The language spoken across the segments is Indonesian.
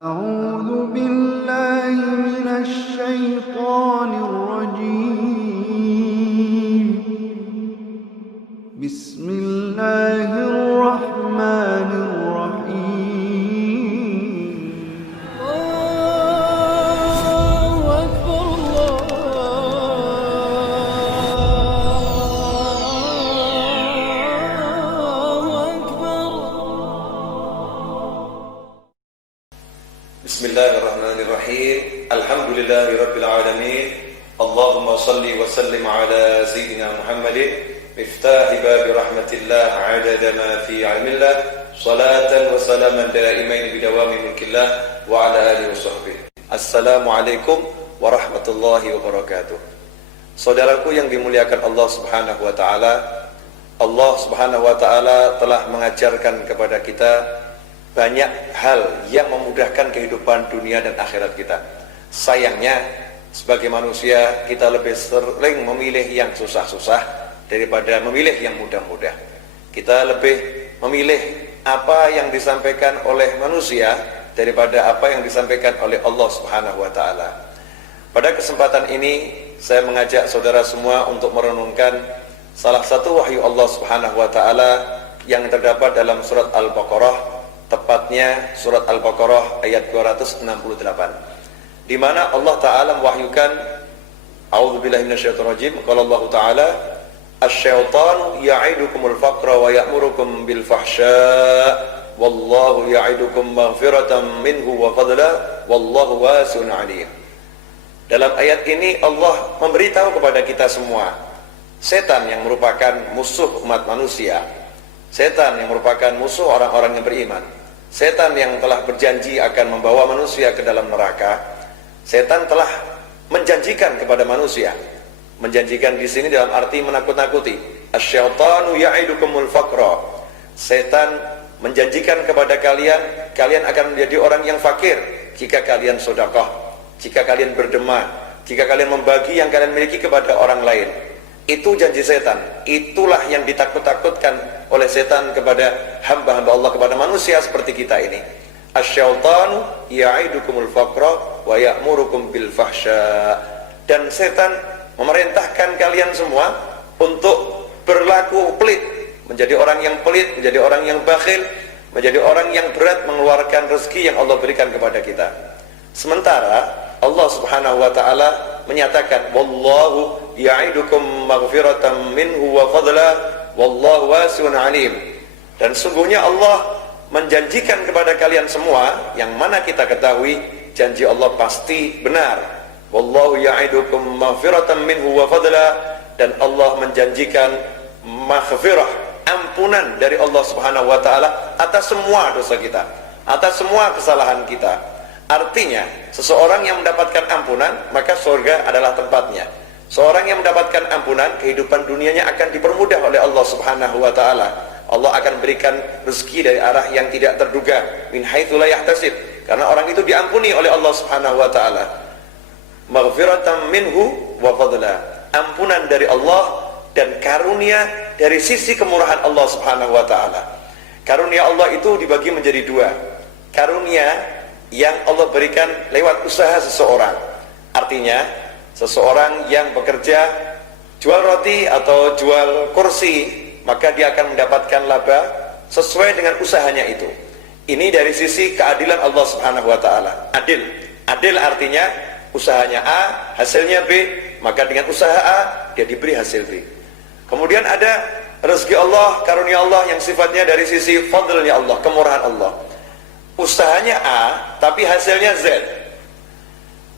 أعوذ بالله من الشيطان الرجيم. بسم الله الرحمن الرحيم. الله أكبر الله أكبر. Bismillahirrahmanirrahim. Alhamdulillahirabbil alamin. Allahumma shalli wa sallim ala sayyidina Muhammadin miftahi babi rahmatillah adada ma fi ilmillah salatan wa salaman daimain bidawami mulkillah wa ala alihi wa sahbihi. Assalamualaikum warahmatullahi wabarakatuh. Saudaraku yang dimuliakan Allah Subhanahu wa taala, Allah Subhanahu wa taala telah mengajarkan kepada kita banyak hal yang memudahkan kehidupan dunia dan akhirat kita. Sayangnya sebagai manusia kita lebih sering memilih yang susah-susah daripada memilih yang mudah-mudah. Kita lebih memilih apa yang disampaikan oleh manusia daripada apa yang disampaikan oleh Allah Subhanahu wa taala. Pada kesempatan ini saya mengajak saudara semua untuk merenungkan salah satu wahyu Allah Subhanahu wa taala yang terdapat dalam surat Al-Baqarah, tepatnya surat Al-Baqarah ayat 268, di mana Allah Ta'ala mewahyukan, a'udzubillahi minasyaitonir rajim, qala Allah Ta'ala, asy-syaitanu ya'idukumul faqra wa ya'murukum bil fahsya' wallahu ya'idukum maghfiratan minhu wa fadla wallahu wasi'un 'alim. Dalam ayat ini Allah memberitahu kepada kita semua, setan yang merupakan musuh umat manusia, setan yang merupakan musuh orang-orang yang beriman, setan yang telah berjanji akan membawa manusia ke dalam neraka, setan telah menjanjikan kepada manusia. Menjanjikan di sini dalam arti menakut-nakuti. Asy-syaitanu ya'idukumul faqra. Setan menjanjikan kepada kalian, kalian akan menjadi orang yang fakir jika kalian sedekah, jika kalian berderma, jika kalian membagi yang kalian miliki kepada orang lain. Itu janji setan. Itulah yang ditakut-takutkan oleh setan kepada hamba-hamba Allah, kepada manusia seperti kita ini. Asy-syaitanu ya'idukumul faqra wa ya'murukum bil fahsya. Dan setan memerintahkan kalian semua untuk berlaku pelit, menjadi orang yang pelit, menjadi orang yang bakhil, menjadi orang yang berat mengeluarkan rezeki yang Allah berikan kepada kita. Sementara Allah Subhanahu wa taala menyatakan, wallahu ya'idukum maghfiratan minhu wa fadla wallahu wasi'un 'alim. Dan sungguhnya Allah menjanjikan kepada kalian semua, yang mana kita ketahui janji Allah pasti benar. Wallahu ya'idukum maghfiratan minhu wa fadla, dan Allah menjanjikan maghfirah, ampunan dari Allah Subhanahu wa taala atas semua dosa kita, atas semua kesalahan kita. Artinya, seseorang yang mendapatkan ampunan, maka surga adalah tempatnya. Seorang yang mendapatkan ampunan, kehidupan dunianya akan dipermudah oleh Allah Subhanahu wa taala. Allah akan berikan rezeki dari arah yang tidak terduga, min haitsu la yahtasib, karena orang itu diampuni oleh Allah Subhanahu wa taala. Maghfiratan minhu wa fadla, ampunan dari Allah dan karunia dari sisi kemurahan Allah Subhanahu wa taala. Karunia Allah itu dibagi menjadi dua. Karunia yang Allah berikan lewat usaha seseorang. Artinya, seseorang yang bekerja jual roti atau jual kursi, maka dia akan mendapatkan laba sesuai dengan usahanya itu. Ini dari sisi keadilan Allah Subhanahu wa taala. Adil. Adil artinya usahanya A, hasilnya B, maka dengan usaha A dia diberi hasil B. Kemudian ada rezeki Allah, karunia Allah yang sifatnya dari sisi fadlnya Allah, kemurahan Allah. Usahanya A, tapi hasilnya Z.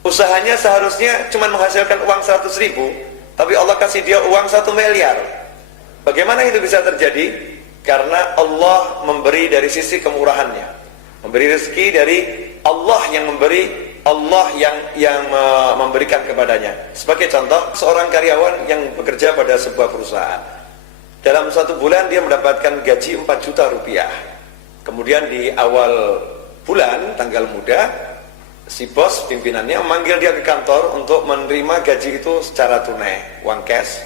Usahanya seharusnya cuma menghasilkan uang 100.000, tapi Allah kasih dia uang 1 miliar. Bagaimana itu bisa terjadi? Karena Allah memberi dari sisi kemurahannya, memberi rezeki dari Allah yang memberi, Allah yang memberikan kepadanya. Sebagai contoh, seorang karyawan yang bekerja pada sebuah perusahaan, dalam 1 bulan dia mendapatkan gaji 4 juta rupiah. Kemudian di awal bulan, tanggal muda, si bos pimpinannya memanggil dia ke kantor untuk menerima gaji itu secara tunai, uang cash.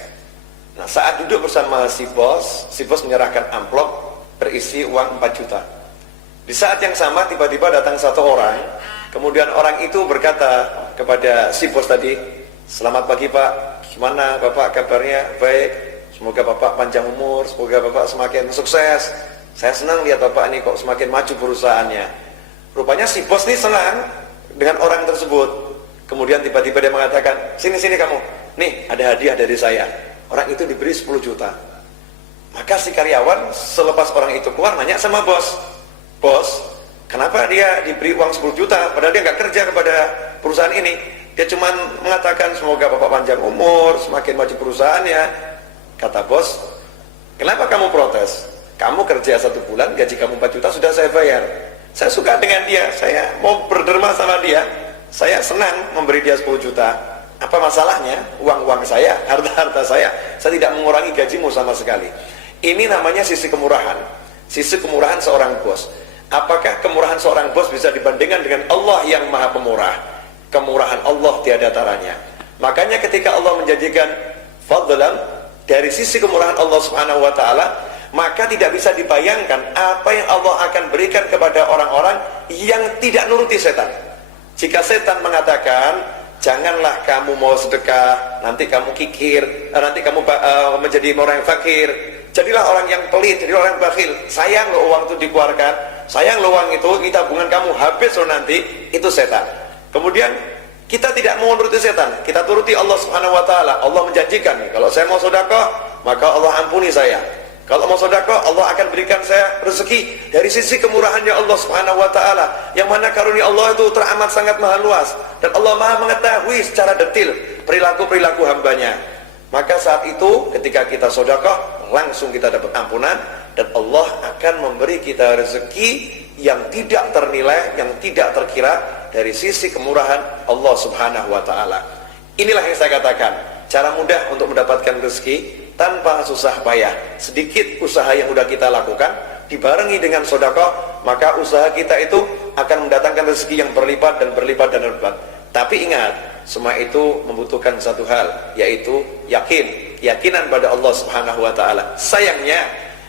Nah, saat duduk bersama si bos menyerahkan amplop berisi uang 4 juta. Di saat yang sama tiba-tiba datang satu orang, kemudian orang itu berkata kepada si bos tadi, "Selamat pagi Pak, gimana Bapak kabarnya? Baik, semoga Bapak panjang umur, semoga Bapak semakin sukses. Saya senang lihat Bapak ini kok semakin maju perusahaannya." Rupanya si bos ini senang dengan orang tersebut. Kemudian tiba-tiba dia mengatakan, "Sini kamu, nih ada hadiah dari saya." Orang itu diberi 10 juta. Maka si karyawan selepas orang itu keluar nanya sama bos, "Bos, kenapa dia diberi uang 10 juta padahal dia nggak kerja kepada perusahaan ini? Dia cuma mengatakan semoga Bapak panjang umur, semakin maju perusahaannya." Kata bos, "Kenapa kamu protes? Kamu kerja 1 bulan, gaji kamu 4 juta sudah saya bayar. Saya suka dengan dia, saya mau berderma sama dia, saya senang memberi dia 10 juta. Apa masalahnya? Uang-uang saya, harta-harta saya tidak mengurangi gajimu sama sekali." Ini namanya sisi kemurahan. Sisi kemurahan seorang bos. Apakah kemurahan seorang bos bisa dibandingkan dengan Allah yang maha pemurah? Kemurahan Allah tiada taranya. Makanya ketika Allah menjanjikan fadlan dari sisi kemurahan Allah Subhanahu wa taala, maka tidak bisa dibayangkan apa yang Allah akan berikan kepada orang-orang yang tidak nuruti setan. Jika setan mengatakan, "Janganlah kamu mau sedekah, nanti kamu kikir, nanti kamu menjadi orang yang fakir. Jadilah orang yang pelit, jadilah orang yang bakhil. Sayang loh uang itu dikeluarkan, sayang loh uang itu, ini tabungan kamu habis loh nanti." Itu setan. Kemudian kita tidak mau menuruti setan, kita turuti Allah Subhanahu wa taala. Allah menjanjikan, kalau saya mau sedekah, maka Allah ampuni saya. Kalau mau sedekah, Allah akan berikan saya rezeki dari sisi kemurahannya Allah Subhanahu wa taala. Yang mana karunia Allah itu teramat sangat maha luas, dan Allah maha mengetahui secara detil perilaku-perilaku hambanya. Maka saat itu ketika kita sedekah, langsung kita dapat ampunan, dan Allah akan memberi kita rezeki yang tidak ternilai, yang tidak terkira dari sisi kemurahan Allah Subhanahu wa taala. Inilah yang saya katakan, cara mudah untuk mendapatkan rezeki tanpa susah payah. Sedikit usaha yang sudah kita lakukan dibarengi dengan sedekah, maka usaha kita itu akan mendatangkan rezeki yang berlipat dan berlipat dan berlipat. Tapi ingat, semua itu membutuhkan satu hal, yaitu yakinan pada Allah Subhanahu wa taala. Sayangnya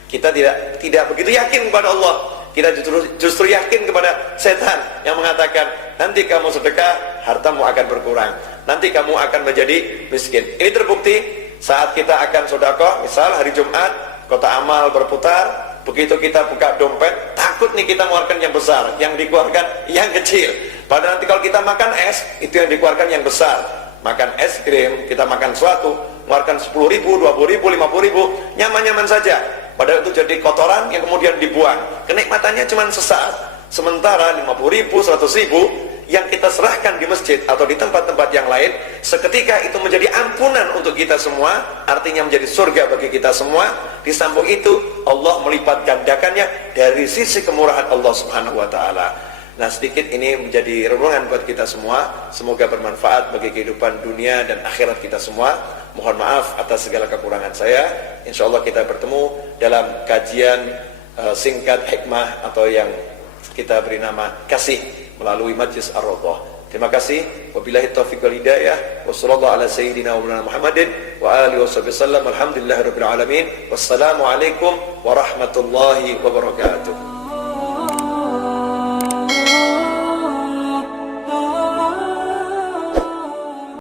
kita tidak begitu yakin kepada Allah. Kita justru yakin kepada setan yang mengatakan, "Nanti kamu sedekah, hartamu akan berkurang. Nanti kamu akan menjadi miskin." Ini terbukti saat kita akan sedekah, misal hari Jumat, kotak amal berputar. Begitu kita buka dompet, takut nih kita mengeluarkan yang besar, yang dikeluarkan yang kecil. Padahal nanti kalau kita makan es, itu yang dikeluarkan yang besar. Makan es krim, kita makan sesuatu, mengeluarkan 10.000, 20.000, 50.000, nyaman-nyaman saja. Padahal itu jadi kotoran yang kemudian dibuang. Kenikmatannya cuma sesaat. Sementara 50.000, 100.000 yang kita serahkan di masjid atau di tempat-tempat yang lain, seketika itu menjadi ampunan untuk kita semua, artinya menjadi surga bagi kita semua. Di samping itu Allah melipat gandakannya dari sisi kemurahan Allah Subhanahu wa taala. Nah, sedikit ini menjadi renungan buat kita semua. Semoga bermanfaat bagi kehidupan dunia dan akhirat kita semua. Mohon maaf atas segala kekurangan saya. Insya Allah kita bertemu dalam kajian singkat hikmah atau yang kita beri nama kasih melalui Majlis Ar-Rawdah. Terima kasih. Wabillahi taufiq wal hidayah. Wassallallahu ala sayyidina wa maulana Muhammadin wa alihi wasallam. Alhamdulillahirabbil alamin. Wassalamu alaikum warahmatullahi wabarakatuh.